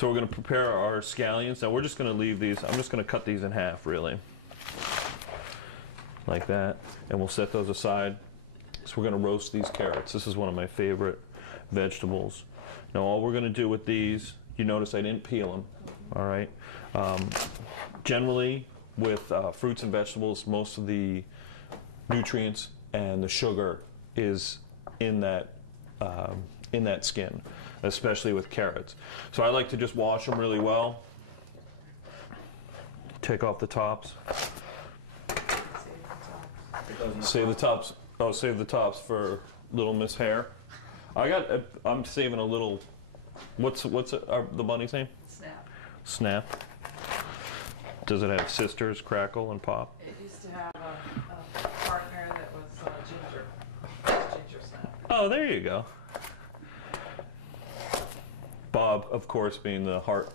So we're going to prepare our scallions. Now we're just going to leave these, I'm just going to cut these in half really. Like that. And we'll set those aside. So we're going to roast these carrots. This is one of my favorite vegetables. Now all we're going to do with these, you notice I didn't peel them, all right? Generally with fruits and vegetables, most of the nutrients and the sugar is in that skin, especially with carrots. So I like to just wash them really well. Take off the tops. Save the tops. Oh, save the tops for little Miss Hare. I'm saving a little. What's the bunny's name? Snap. Snap. Does it have sisters, Crackle and Pop? It used to have a partner that was Ginger. Ginger Snap. Oh, there you go. Bob, of course, being the heart,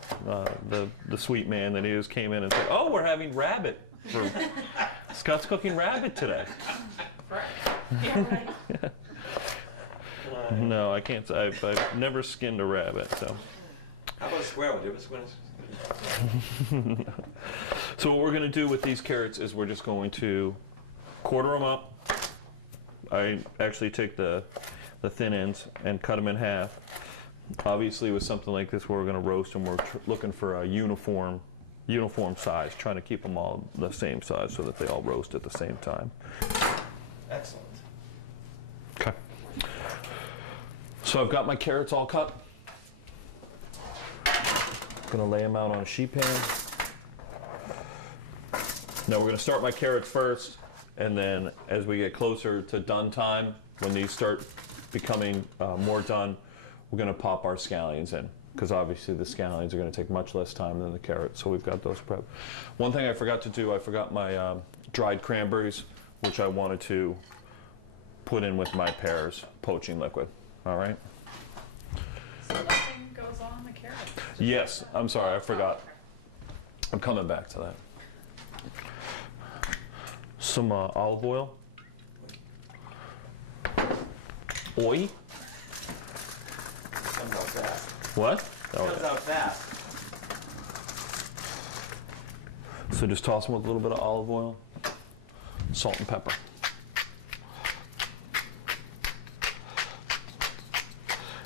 the sweet man that he is, came in and said, "Oh, we're having rabbit. Scott's cooking rabbit today." Yeah, right. No, I can't. I've never skinned a rabbit, so. How about a squirrel? Do you ever squint? So what we're going to do with these carrots is we're just going to quarter them up. I actually take the thin ends and cut them in half. Obviously, with something like this, where we're going to roast them, we're looking for a uniform size, trying to keep them all the same size so that they all roast at the same time. Excellent. Okay. So I've got my carrots all cut. I'm going to lay them out on a sheet pan. Now we're going to start my carrots first, and then as we get closer to done time, when these start becoming more done, we're going to pop our scallions in, because obviously the scallions are going to take much less time than the carrots, so we've got those prepped. One thing I forgot to do, I forgot my dried cranberries, which I wanted to put in with my pears poaching liquid. All right? So nothing goes on the carrots? Yes, I'm sorry, I forgot. I'm coming back to that. Some olive oil. Oil? Comes out fast. What? Comes out fast. So just toss them with a little bit of olive oil, salt and pepper.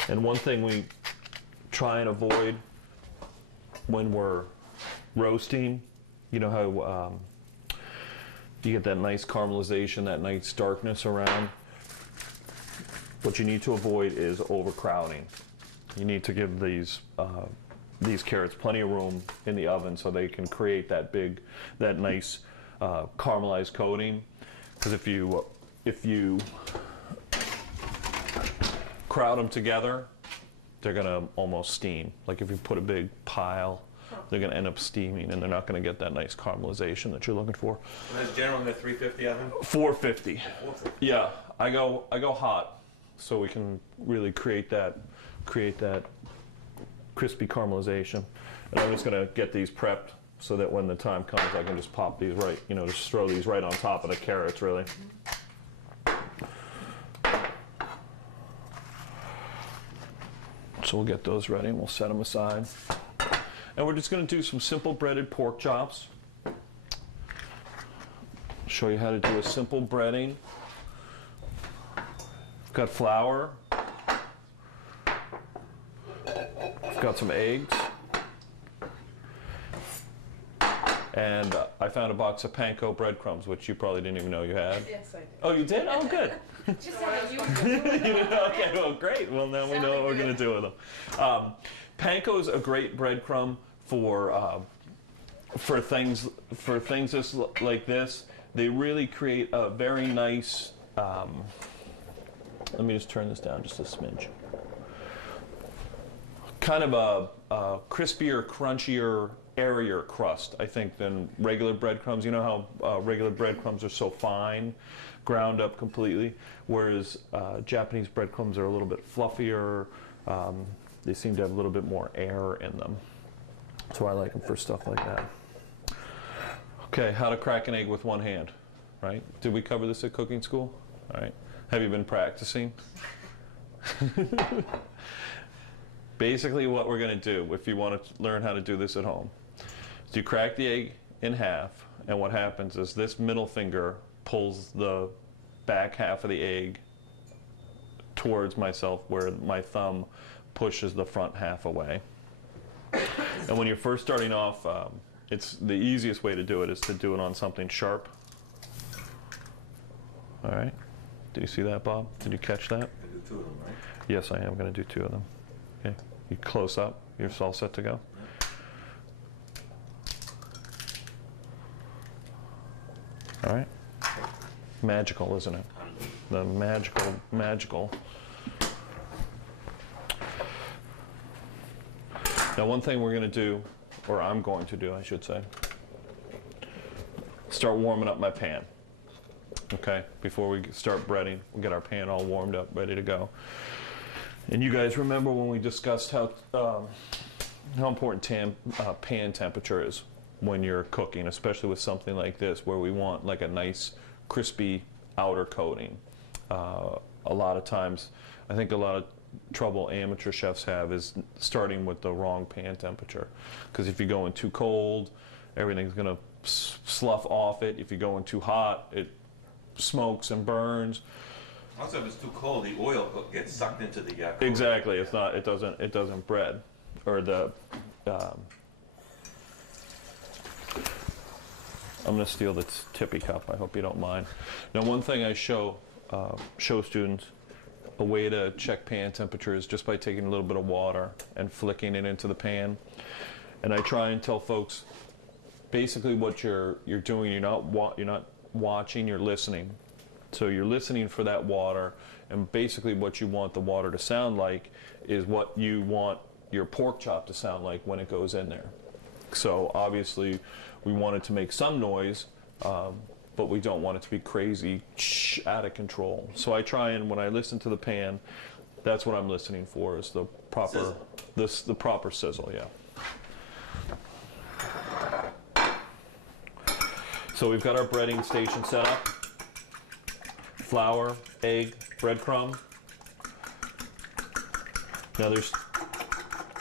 And one thing we try and avoid when we're roasting, you know how you get that nice caramelization, that nice darkness around? What you need to avoid is overcrowding. You need to give these carrots plenty of room in the oven so they can create that nice caramelized coating. Because if you crowd them together, they're gonna almost steam. Like if you put a big pile, they're gonna end up steaming, and they're not gonna get that nice caramelization that you're looking for. And that's generally in the 350 oven? 450. 450. Yeah, I go hot, so we can really create that crispy caramelization. And I'm just gonna get these prepped so that when the time comes, I can just pop these right, just throw these right on top of the carrots, really. So we'll get those ready and we'll set them aside. And we're just going to do some simple breaded pork chops. Show you how to do a simple breading. I've got flour. I've got some eggs. And I found a box of panko breadcrumbs, which you probably didn't even know you had. Yes, I did. Oh, you did? Oh, good. Just how you Okay, well, great. Well, now we know what we're going to do with them. Panko is a great breadcrumb for things just like this. They really create a very nice. Let me just turn this down just a smidge. Kind of a crispier, crunchier, airier crust, I think, than regular breadcrumbs. You know how regular breadcrumbs are so fine, ground up completely, whereas Japanese breadcrumbs are a little bit fluffier. They seem to have a little bit more air in them. So I like them for stuff like that. Okay, how to crack an egg with one hand, right? Did we cover this at cooking school? All right. Have you been practicing? Basically what we're going to do, if you want to learn how to do this at home, is you crack the egg in half, and what happens is this middle finger pulls the back half of the egg towards myself, where my thumb pushes the front half away. And when you're first starting off, it's the easiest way to do it is to do it on something sharp. All right. Did you see that, Bob? Did you catch that? I do 2 of them, right? Yes, I am going to do 2 of them. Okay. You close up. You're all set to go. All right. Magical, isn't it? The magical. Now, one thing we're going to do, or I'm going to do, I should say, start warming up my pan. Okay, before we start breading, we'll get our pan all warmed up, ready to go. And you guys remember when we discussed how important pan temperature is when you're cooking, especially with something like this, where we want like a nice crispy outer coating. A lot of times, I think a lot of trouble amateur chefs have is starting with the wrong pan temperature, because if you go in too cold, everything's going to slough off it. If you go in too hot, it smokes and burns. Also, if it's too cold, the oil gets sucked into the Exactly. It's not. It doesn't bread, or the. I'm going to steal this tippy cup. I hope you don't mind. Now, one thing I show students, a way to check pan temperature is just by taking a little bit of water and flicking it into the pan. And I try and tell folks, basically what you're doing, you're not watching, you're listening. So you're listening for that water, and basically what you want the water to sound like is what you want your pork chop to sound like when it goes in there. So obviously we want it to make some noise, but we don't want it to be crazy, out of control. So I try, and when I listen to the pan, that's what I'm listening for, is the proper sizzle. The proper sizzle, yeah. So we've got our breading station set up. Flour, egg, breadcrumb. Now there's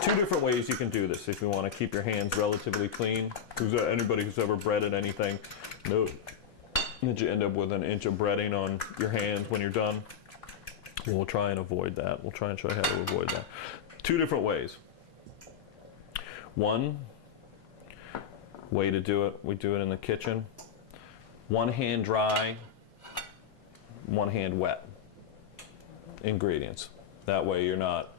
2 different ways you can do this if you want to keep your hands relatively clean. Anybody who's ever breaded anything knows that you end up with an inch of breading on your hands when you're done. We'll try and avoid that. We'll try and show you how to avoid that. 2 different ways. One way to do it, we do it in the kitchen. One hand dry, one hand wet ingredients. That way you're not